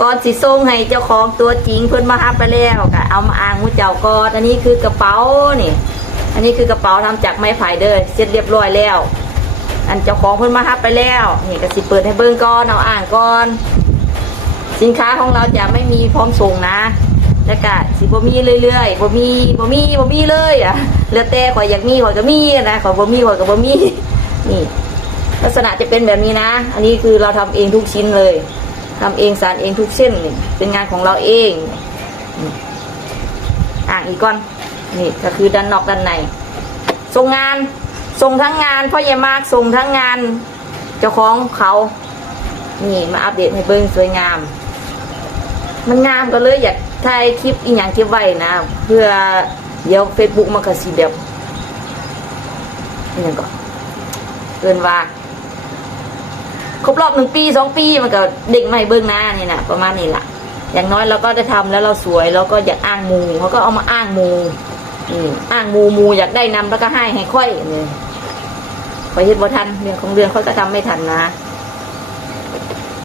ก่อนสิส่งให้เจ้าของตัวจริงเพิ่นมารับไปแล้วก็เอามาอ้างมูเจ้าก่อนอันนี้คือกระเป๋านี่อันนี้คือกระเป๋าทำจากไม้ไผ่เด้อเสร็จเรียบร้อยแล้วอันเจ้าของเพิ่นมารับไปแล้วนี่ก็สิเปิดให้เบิ่งก่อนเอาอ่างก่อนสินค้าของเราจะไม่มีพร้อมส่งนะแล้วก็สิบ่มีเรื่อยๆบ่มีเลยอ่ะแล้วแต่ข่อยอยากมีข่อยก็มีนะข่อยบ่มีข่อยก็บ่มีนี่ลักษณะจะเป็นแบบนี้นะอันนี้คือเราทำเองทุกชิ้นเลยทำเองสานเองทุกเส้นนี่เป็นงานของเราเองอ่างอีกก้อนนี่ก็คือด้านนอกด้านในส่งงานส่งทั้งงานพ่อใหญ่มากส่งทั้งงานเจ้าของเขานี่มาอัปเดตให้เบิ่งสวยงามมันงามก็เลยอยากถ่ายคลิปอีกอย่างที่ไว้นะเพื่อเดี๋ยว Facebook มันก็สิแบบนี่ยังก่อนเกินว่าครบรอบ1 ปี 2 ปีมันก็เด็กใหม่เบิ่งหน้านี่นะประมาณนี้ล่ะอย่างน้อยเราก็ได้ทำแล้วเราสวยเราก็อยากอ้างมูเขาก็เอามาอ้างมูอ้างมูอยากได้นำแล้วก็ให้ค่อยนี่พอเฮ็ดบ่ทันเรื่องของเรื่องเขาก็ทำไม่ทันนะ